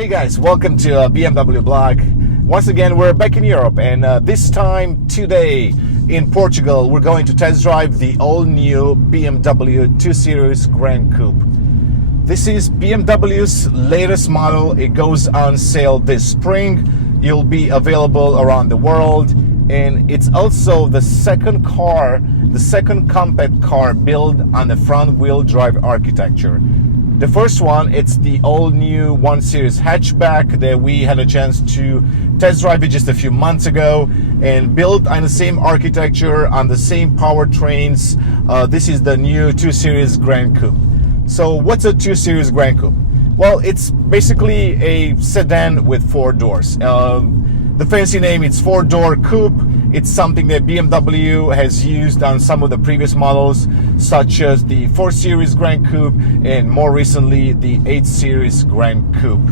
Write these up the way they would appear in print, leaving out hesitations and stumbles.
Hey guys, welcome to BMW blog. Once again, we're back in Europe, and this time today in Portugal, we're going to test drive the all-new BMW 2 Series Gran Coupe. This is BMW's latest model. It goes on sale this spring. It'll be available around the world, and it's also the second compact car built on the front-wheel drive architecture. The first one, it's the all-new 1 Series hatchback that we had a chance to test drive it just a few months ago, and built on the same architecture, on the same powertrains. This is the new 2 Series Gran Coupe. So what's a 2 Series Gran Coupe? Well, it's basically a sedan with 4 doors. The fancy name, it's 4-door coupe. It's something that BMW has used on some of the previous models, such as the 4 Series Gran Coupe and more recently the 8 Series Gran Coupe.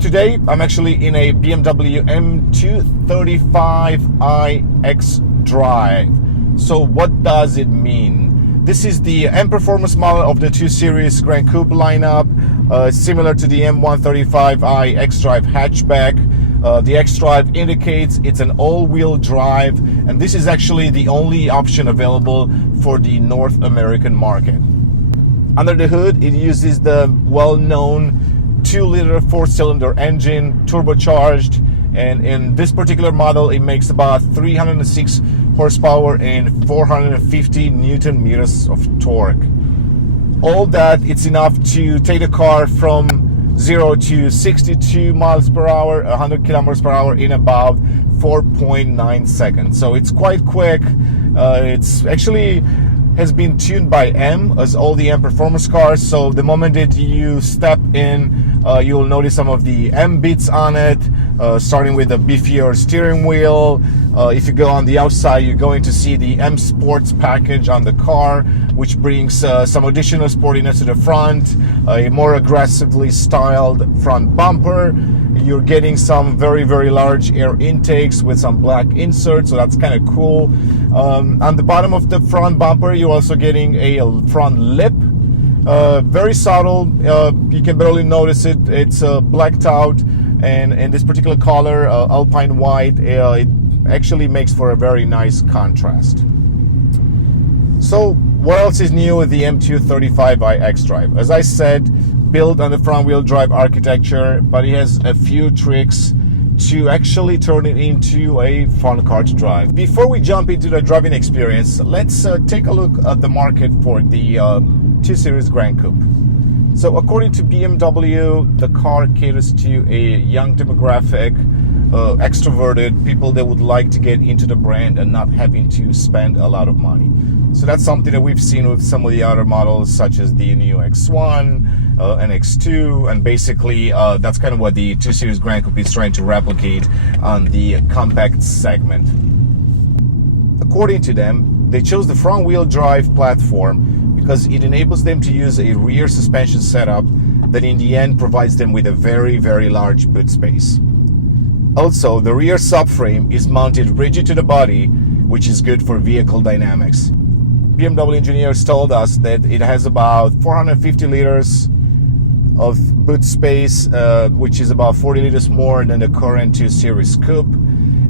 Today, I'm actually in a BMW M235i xDrive. So what does it mean? This is the M performance model of the 2 Series Gran Coupe lineup, similar to the M135i xDrive hatchback. The xDrive indicates it's an all-wheel drive, and this is actually the only option available for the North American market. Under the hood, it uses the well-known 2-liter 4-cylinder engine, turbocharged, and in this particular model, it makes about 306 horsepower and 450 Newton meters of torque. All that, it's enough to take the car from 0 to 62 miles per hour, 100 kilometers per hour in about 4.9 seconds. So it's quite quick. It's actually has been tuned by M, as all the M performance cars. So the moment that you step in, you'll notice some of the M bits on it, starting with the beefier steering wheel. If you go on the outside, you're going to see the M Sports package on the car, which brings some additional sportiness to the front, a more aggressively styled front bumper. You're getting some very, very large air intakes with some black inserts, so that's kind of cool. On the bottom of the front bumper, you're also getting a front lip. Very subtle, you can barely notice it. It's blacked out, and in this particular color, alpine white, it actually makes for a very nice contrast. So what else is new with the M235i xDrive? As I said, built on the front-wheel drive architecture, but it has a few tricks to actually turn it into a fun car to drive. Before we jump into the driving experience, let's take a look at the market for the 2 Series Gran Coupe. So according to BMW, the car caters to a young demographic, extroverted people that would like to get into the brand and not having to spend a lot of money. So that's something that we've seen with some of the other models, such as the new X1 and X2, and basically that's kind of what the 2 Series Gran Coupe is trying to replicate on the compact segment. According to them, they chose the front-wheel drive platform because it enables them to use a rear suspension setup that in the end provides them with a very, very large boot space. Also, the rear subframe is mounted rigid to the body, which is good for vehicle dynamics. BMW engineers told us that it has about 450 liters of boot space, which is about 40 liters more than the current 2 Series Coupe.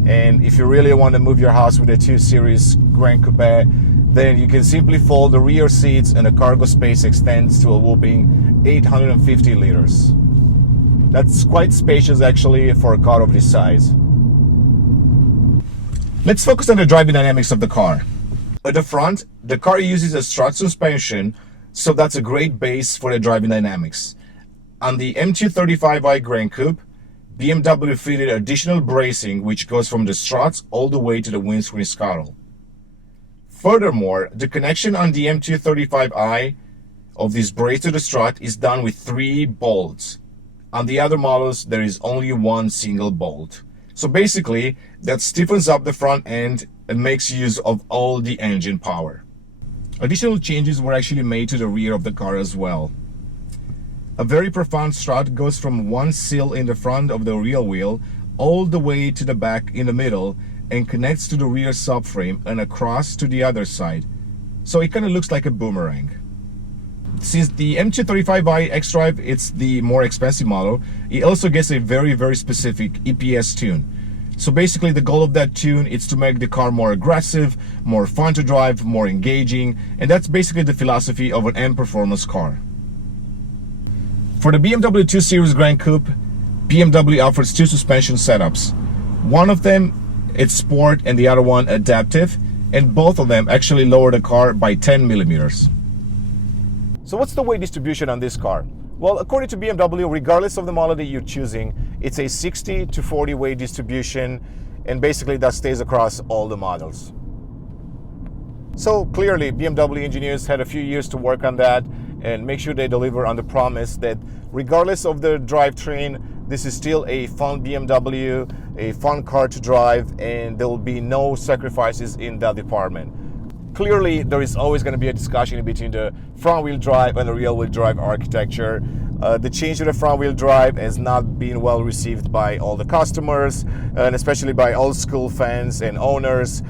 And if you really want to move your house with a 2 Series Gran Coupe, then you can simply fold the rear seats and the cargo space extends to a whopping 850 liters. That's quite spacious actually for a car of this size. Let's focus on the driving dynamics of the car. At the front, the car uses a Strut Suspension, so that's a great base for the driving dynamics. On the M235i Gran Coupe, BMW fitted additional bracing which goes from the struts all the way to the windscreen scuttle. Furthermore, the connection on the M235i of this brace to the strut is done with 3 bolts. On the other models, there is only 1 single bolt. So basically, that stiffens up the front end and makes use of all the engine power. Additional changes were actually made to the rear of the car as well. A very profound strut goes from 1 sill in the front of the rear wheel all the way to the back in the middle and connects to the rear subframe and across to the other side. So it kind of looks like a boomerang. since the M235i xDrive, it's the more expensive model, it also gets a very, very specific EPS tune. So basically the goal of that tune is to make the car more aggressive, more fun to drive, more engaging, and that's basically the philosophy of an M performance car. For the BMW 2 Series Gran Coupe, BMW offers two suspension setups. One of them, it's sport, and the other one adaptive, and both of them actually lower the car by 10 millimeters. So what's the weight distribution on this car? Well, according to BMW, regardless of the model that you're choosing, it's a 60-40 weight distribution, and basically that stays across all the models. So clearly, BMW engineers had a few years to work on that and make sure they deliver on the promise that regardless of the drivetrain, this is still a fun BMW, a fun car to drive, and there will be no sacrifices in that department. Clearly, there is always going to be a discussion between the front-wheel drive and the rear-wheel drive architecture. The change to the front-wheel drive has not been well received by all the customers, and especially by old-school fans and owners.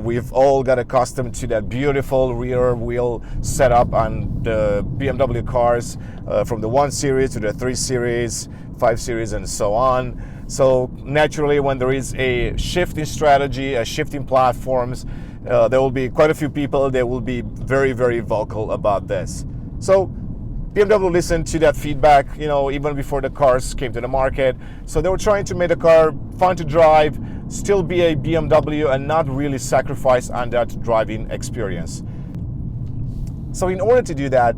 We've all got accustomed to that beautiful rear-wheel setup on the BMW cars, from the 1 Series to the 3 Series, 5 Series, and so on. So naturally, when there is a shift in strategy, a shift in platforms, there will be quite a few people that will be very, very vocal about this. So BMW listened to that feedback, even before the cars came to the market. So they were trying to make the car fun to drive, still be a BMW, and not really sacrifice on that driving experience. So in order to do that,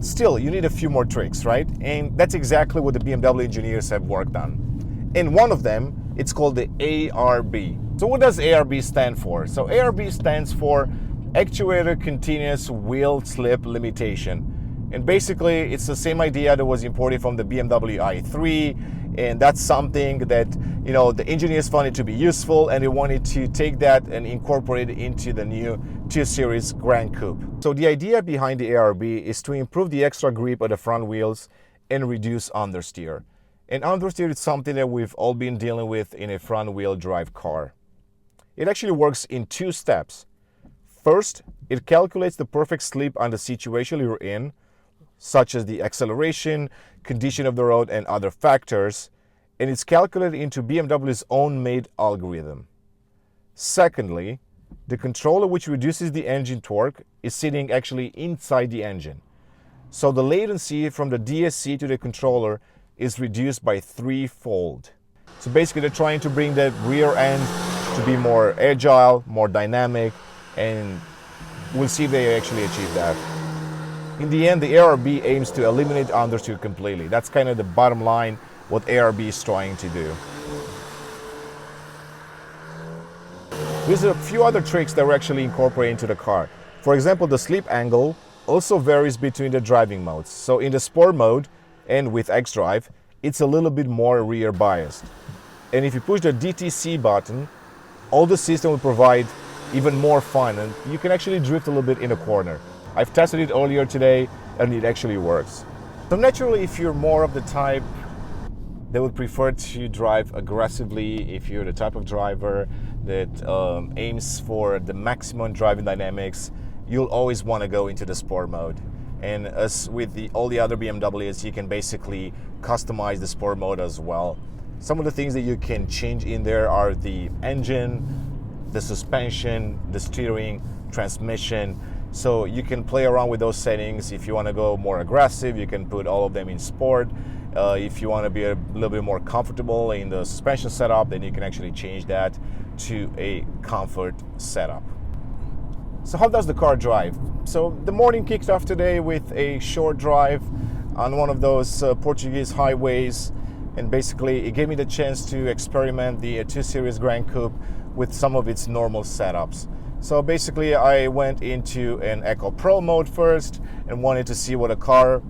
still, you need a few more tricks, right? And that's exactly what the BMW engineers have worked on. And one of them, it's called the ARB. So what does ARB stand for? So ARB stands for Actuator Continuous Wheel Slip Limitation. And basically, it's the same idea that was imported from the BMW i3, and that's something that, the engineers found it to be useful, and they wanted to take that and incorporate it into the new 2 Series Gran Coupe. So the idea behind the ARB is to improve the extra grip of the front wheels and reduce understeer. And understeer is something that we've all been dealing with in a front-wheel drive car. It actually works in 2 steps. First, it calculates the perfect slip on the situation you're in, such as the acceleration, condition of the road, and other factors, and it's calculated into BMW's own made algorithm. Secondly, the controller which reduces the engine torque is sitting actually inside the engine. So the latency from the DSC to the controller is reduced by 3-fold. So basically they're trying to bring the rear end to be more agile, more dynamic, and we'll see if they actually achieve that. In the end, the ARB aims to eliminate understeer completely. That's kind of the bottom line, what ARB is trying to do. There's a few other tricks that we're actually incorporating into the car. For example, the slip angle also varies between the driving modes. So in the sport mode and with xDrive, it's a little bit more rear biased. And if you push the DTC button, all the system will provide even more fun, and you can actually drift a little bit in a corner. I've tested it earlier today, and it actually works. So naturally, if you're more of the type that would prefer to drive aggressively, if you're the type of driver that aims for the maximum driving dynamics, you'll always want to go into the sport mode. And as with all the other BMWs, you can basically customize the sport mode as well. Some of the things that you can change in there are the engine, the suspension, the steering, transmission. So you can play around with those settings. If you want to go more aggressive, you can put all of them in sport. If you want to be a little bit more comfortable in the suspension setup, then you can actually change that to a comfort setup. So how does the car drive? So the morning kicked off today with a short drive on one of those Portuguese highways, and basically it gave me the chance to experiment the 2 Series Gran Coupe with some of its normal setups. So basically I went into an Eco Pro mode first and wanted to see what a car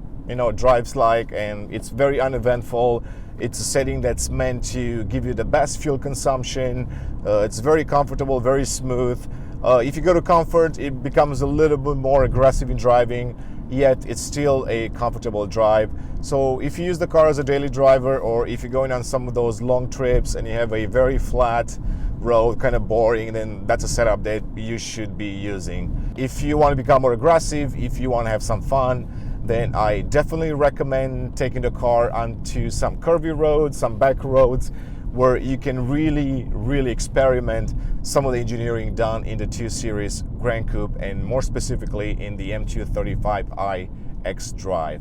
drives like, and it's very uneventful. It's a setting that's meant to give you the best fuel consumption. It's very comfortable, very smooth. If you go to comfort, it becomes a little bit more aggressive in driving, yet it's still a comfortable drive. So if you use the car as a daily driver, or if you're going on some of those long trips and you have a very flat road, kind of boring, then that's a setup that you should be using. if you want to become more aggressive, if you want to have some fun, then I definitely recommend taking the car onto some curvy roads, some back roads, where you can really experiment some of the engineering done in the 2 Series Gran Coupe, and more specifically in the M235i xDrive.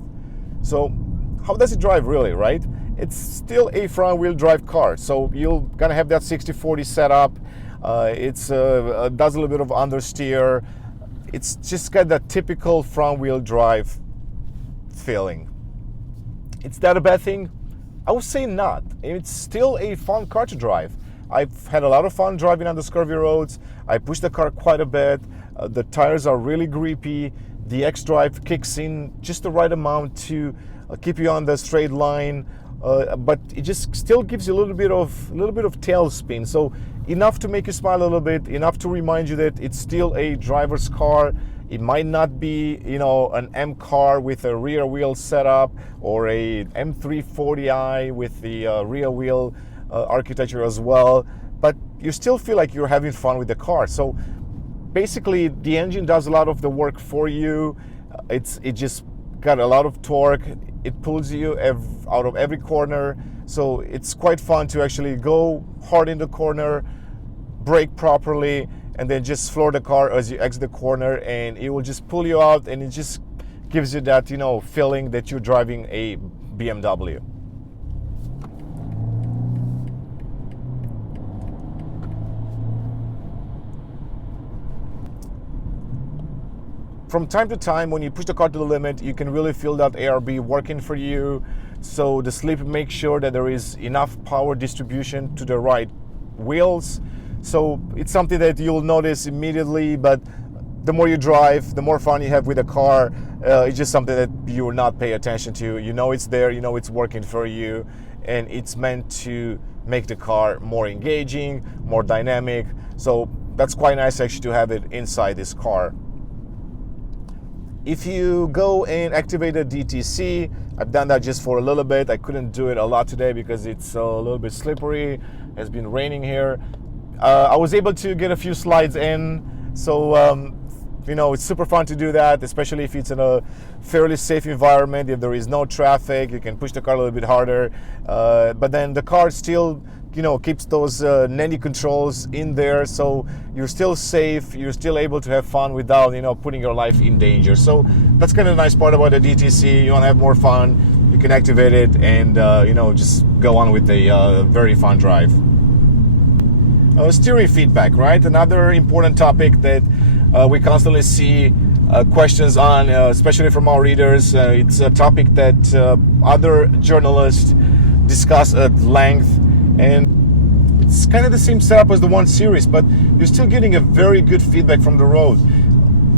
So how does it drive really, right? It's still a front wheel drive car, so you're gonna have that 60/40 setup. It does a little bit of understeer. It's just got that typical front wheel drive feeling. Is that a bad thing? I would say not. It's still a fun car to drive. I've had a lot of fun driving on those curvy roads. I push the car quite a bit. The tires are really grippy. The xDrive kicks in just the right amount to keep you on the straight line, but it just still gives you a little bit of tail spin. So enough to make you smile a little bit, enough to remind you that it's still a driver's car. It might not be, you know, an M car with a rear wheel setup, or a M340i with the rear wheel architecture as well, but you still feel like you're having fun with the car. So basically, the engine does a lot of the work for you. It just got a lot of torque. It pulls you out of every corner. So it's quite fun to actually go hard in the corner, brake properly, and then just floor the car as you exit the corner, and it will just pull you out, and it just gives you that, you know, feeling that you're driving a BMW. From time to time, when you push the car to the limit, you can really feel that ARB working for you. So the slip makes sure that there is enough power distribution to the right wheels. So it's something that you'll notice immediately, but the more you drive, the more fun you have with the car. It's just something that you will not pay attention to. You know it's there, you know it's working for you, and it's meant to make the car more engaging, more dynamic. So that's quite nice actually to have it inside this car. If you go and activate the DTC, I've done that just for a little bit. I couldn't do it a lot today because it's a little bit slippery. It's been raining here. I was able to get a few slides in, so you know, it's super fun to do that, especially if it's in a fairly safe environment. If there is no traffic, you can push the car a little bit harder, but then the car still, you know, keeps those nanny controls in there, so you're still safe, you're still able to have fun without, you know, putting your life in danger. So that's kind of the nice part about the DTC. You want to have more fun, you can activate it and you know, just go on with a very fun drive. Steering feedback, right? Another important topic that we constantly see questions on, especially from our readers. It's a topic that other journalists discuss at length, and it's kind of the same setup as the 1 Series, but you're still getting a very good feedback from the road.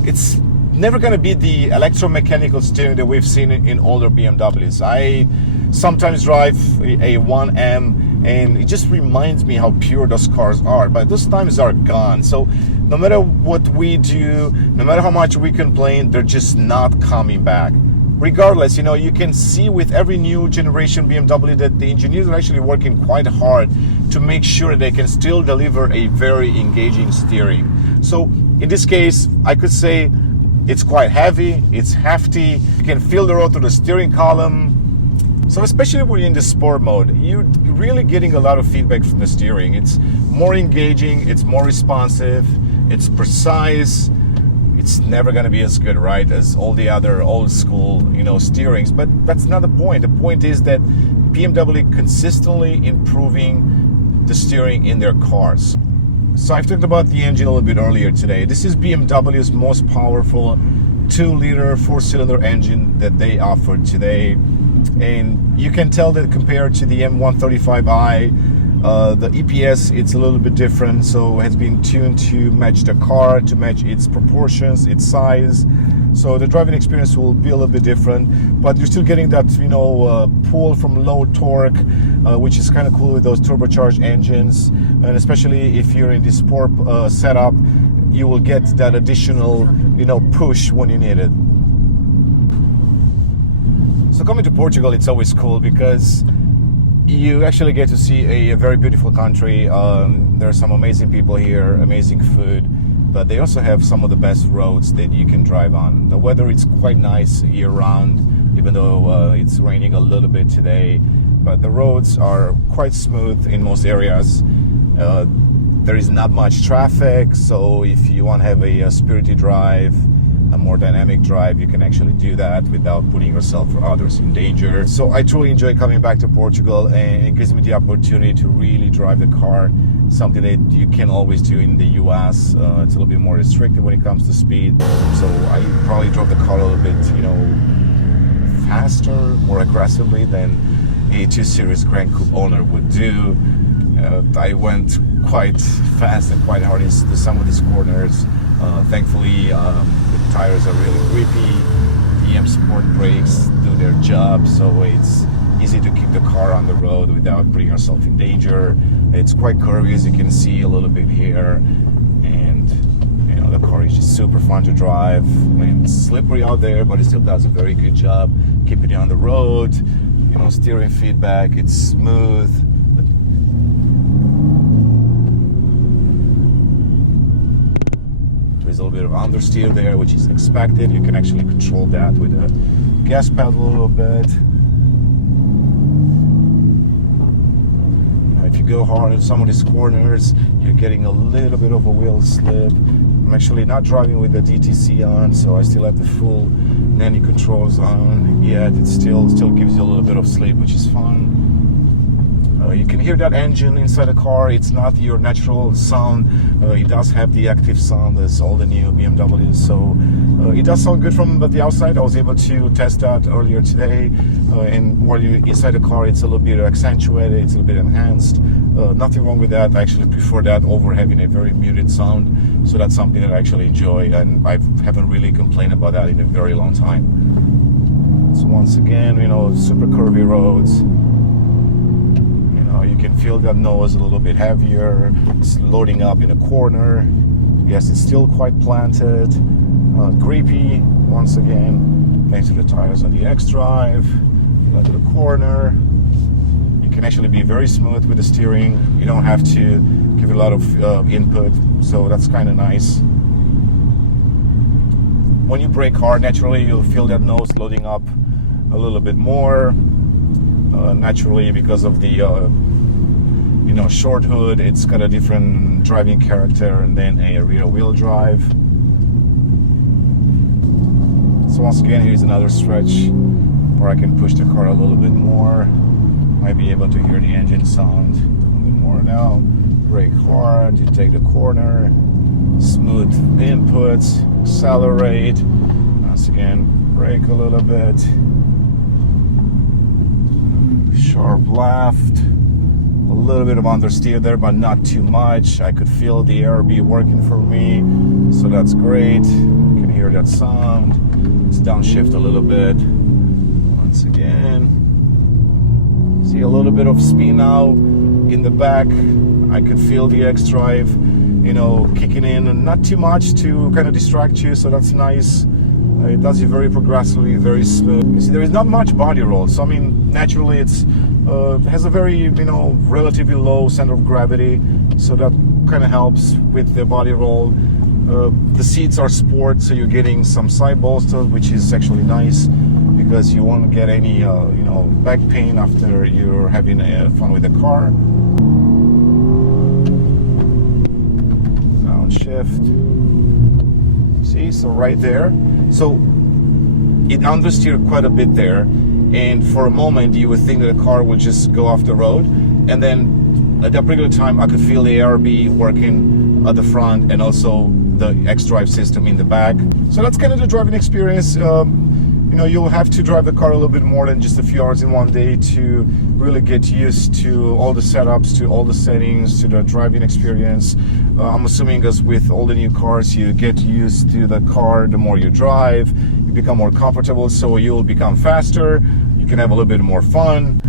It's never going to be the electromechanical steering that we've seen in older BMWs. I sometimes drive a 1M, and it just reminds me how pure those cars are, but those times are gone. So no matter what we do, no matter how much we complain, they're just not coming back. Regardless, you know, you can see with every new generation BMW that the engineers are actually working quite hard to make sure they can still deliver a very engaging steering. So in this case, I could say it's quite heavy, it's hefty, you can feel the road through the steering column. So especially when you're in the sport mode, you're really getting a lot of feedback from the steering. It's more engaging, it's more responsive, it's precise. It's never going to be as good, right, as all the other old school, you know, steerings. But that's not the point. The point is that BMW consistently improving the steering in their cars. So I've talked about the engine a little bit earlier today. This is BMW's most powerful 2-liter 4-cylinder engine that they offer today. And you can tell that compared to the M135i, the EPS, it's a little bit different, so it has been tuned to match the car, to match its proportions, its size. So the driving experience will be a little bit different, but you're still getting that, you know, pull from low torque, which is kind of cool with those turbocharged engines. And especially if you're in the sport setup, you will get that additional, you know, push when you need it. So coming to Portugal, it's always cool because you actually get to see a very beautiful country. There are some amazing people here, amazing food. but they also have some of the best roads that you can drive on. The weather is quite nice year-round, even though it's raining a little bit today, but the roads are quite smooth in most areas. There is not much traffic, so if you want to have a spirited drive, a more dynamic drive, you can actually do that without putting yourself or others in danger. So I truly enjoy coming back to Portugal, and it gives me the opportunity to really drive the car, something that you can always do in the US. It's a little bit more restricted when it comes to speed, so I probably drove the car a little bit, faster, more aggressively than a 2 Series Gran Coupe owner would do. I went quite fast and quite hard into some of these corners. Thankfully, the tires are really grippy. The M Sport brakes do their job, so it's easy to keep the car on the road without putting yourself in danger. It's quite curvy, as you can see a little bit here, and the car is just super fun to drive. I mean, it's slippery out there, but it still does a very good job keeping it on the road. Steering feedback, it's smooth. There's a little bit of understeer there, which is expected. You can actually control that with the gas pedal a little bit. If you go hard in some of these corners, you're getting a little bit of a wheel slip. I'm actually not driving with the DTC on, so I still have the full nanny controls on, yet it still gives you a little bit of slip, which is fun. You can hear that engine inside the car. It's not your natural sound. It does have the active sound as all the new BMWs, so it does sound good from the outside. I was able to test that earlier today, and while you're inside the car, it's a little bit accentuated, it's a little bit enhanced. Nothing wrong with that. I actually prefer that over having a very muted sound, so that's something that I actually enjoy, and I haven't really complained about that in a very long time. So once again, super curvy roads. You can feel that nose a little bit heavier. It's loading up in a corner. Yes, it's still quite planted. Grippy, once again, thanks to the tires on the xDrive. You go to the corner. You can actually be very smooth with the steering. You don't have to give a lot of input, so that's kind of nice. When you brake hard, naturally you'll feel that nose loading up a little bit more. Naturally, because of the short hood, it's got a different driving character than a rear wheel drive. So once again, here's another stretch where I can push the car a little bit more. Might be able to hear the engine sound a little bit more now. Brake hard, you take the corner, smooth inputs, accelerate. Once again, brake a little bit. Sharp left, a little bit of understeer there, but not too much. I could feel the ARB working for me, so that's great. You can hear that sound. Let's downshift a little bit. Once again, see a little bit of spin now in the back. I could feel the xDrive, kicking in, and not too much to kind of distract you, so that's nice. It does it very progressively, very smooth. You see, there is not much body roll, so naturally it's has a very relatively low center of gravity, so that kind of helps with the body roll. The seats are sport, so you're getting some side bolster, which is actually nice because you won't get any back pain after you're having fun with the car. Downshift. See, so right there. So it understeered quite a bit there, and for a moment you would think that the car would just go off the road, and then at that particular time I could feel the ARB working at the front and also the xDrive system in the back. So that's kind of the driving experience. You'll have to drive the car a little bit more than just a few hours in one day to really get used to all the setups, to all the settings, to the driving experience. I'm assuming as with all the new cars, you get used to the car the more you drive, you become more comfortable, so you'll become faster, you can have a little bit more fun.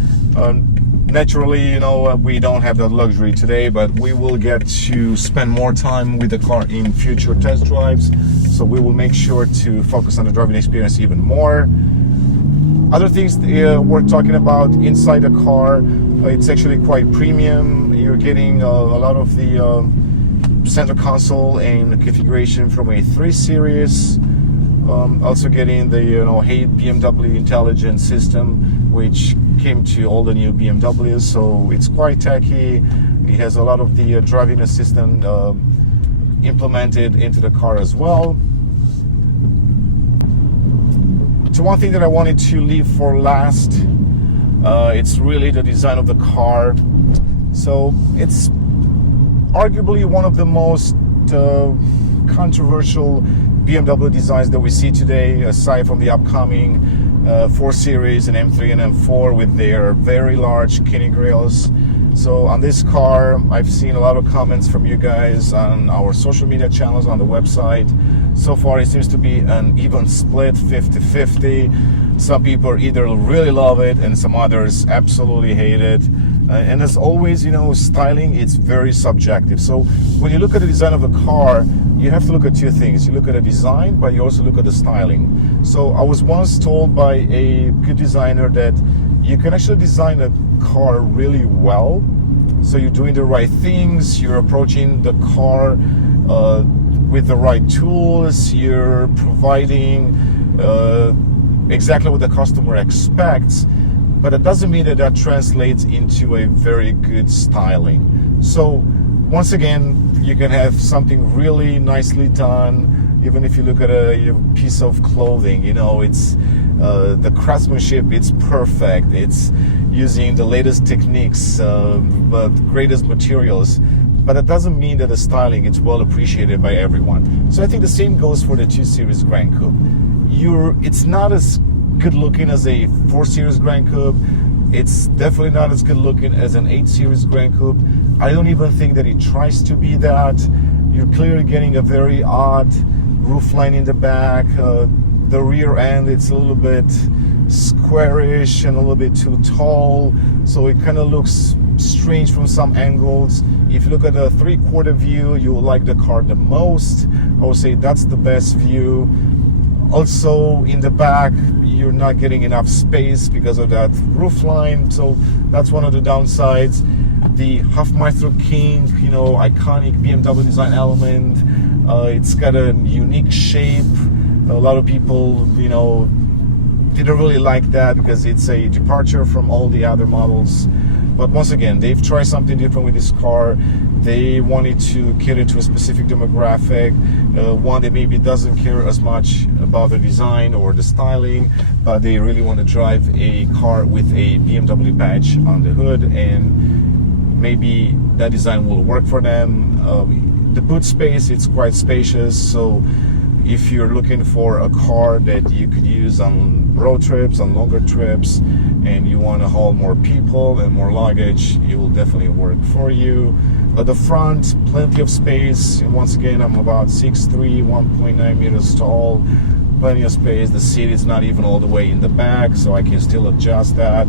Naturally, we don't have that luxury today, but we will get to spend more time with the car in future test drives, so we will make sure to focus on the driving experience even more. Other things worth talking about inside the car, it's actually quite premium. You're getting a lot of the center console and configuration from a 3 Series. Also getting the Hey BMW intelligent system, which came to all the new BMWs, so it's quite techy. It has a lot of the driving assistant implemented into the car as well. So one thing that I wanted to leave for last, it's really the design of the car. So it's arguably one of the most controversial BMW designs that we see today, aside from the upcoming 4 Series and M3 and M4 with their very large kidney grills. So on this car, I've seen a lot of comments from you guys on our social media channels, on the website. So far it seems to be an even split, 50-50. Some people either really love it and some others absolutely hate it. And as always, styling, it's very subjective. So when you look at the design of a car, you have to look at 2 things. You look at the design, but you also look at the styling. So I was once told by a good designer that you can actually design a car really well. So you're doing the right things, you're approaching the car with the right tools, you're providing exactly what the customer expects, but it doesn't mean that that translates into a very good styling. So once again, you can have something really nicely done. Even if you look at a piece of clothing, it's the craftsmanship, it's perfect. It's using the latest techniques, but greatest materials. But that doesn't mean that the styling is well appreciated by everyone. So I think the same goes for the 2 Series Gran Coupe. It's not as good looking as a 4 Series Gran Coupe. It's definitely not as good looking as an 8 Series Gran Coupe. I don't even think that it tries to be that. You're clearly getting a very odd roofline in the back. The rear end, it's a little bit squarish and a little bit too tall, so it kind of looks strange from some angles. If you look at the 3/4 view, you will like the car the most. I would say that's the best view. Also in the back, you're not getting enough space because of that roofline, so that's one of the downsides. The Hofmeister King, iconic BMW design element, it's got a unique shape. A lot of people, didn't really like that because it's a departure from all the other models. But once again, they've tried something different with this car. They wanted to cater to a specific demographic, one that maybe doesn't care as much about the design or the styling, but they really want to drive a car with a BMW badge on the hood, and maybe that design will work for them. The boot space, it's quite spacious, so if you're looking for a car that you could use on road trips, on longer trips, and you want to haul more people and more luggage, it will definitely work for you. At the front, plenty of space. And once again, I'm about 6'3", 1.9 meters tall. Plenty of space. The seat is not even all the way in the back, so I can still adjust that.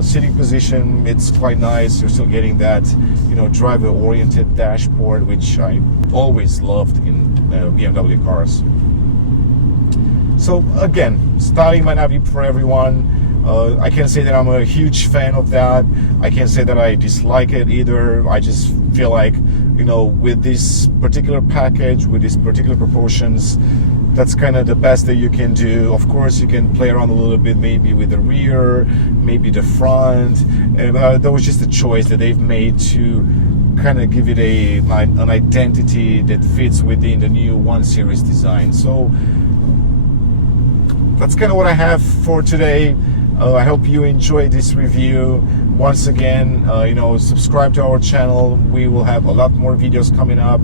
Sitting position, it's quite nice. You're still getting that, driver-oriented dashboard, which I always loved in BMW cars. So again, styling might not be for everyone. I can't say that I'm a huge fan of that. I can't say that I dislike it either. I just feel like, with this particular package, with these particular proportions, that's kind of the best that you can do. Of course, you can play around a little bit, maybe with the rear, maybe the front. That was just a choice that they've made to kind of give it an identity that fits within the new 1 Series design. So that's kind of what I have for today. I hope you enjoyed this review. Once again, subscribe to our channel. We will have a lot more videos coming up.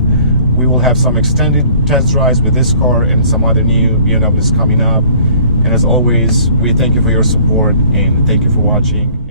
We will have some extended test drives with this car and some other new BMWs coming up. And as always, we thank you for your support and thank you for watching.